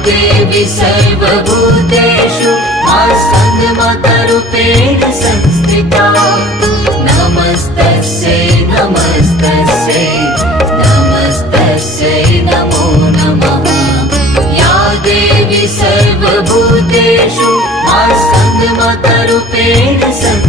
देवी सर्वभूतेषु स्कन्दमातारूपेण संस्थिता नमस्तस्यै नमस्तस्यै नमस्तस्यै नमो नमः या देवी सर्वभूतेषु स्कन्दमातारूपेण संस्थिता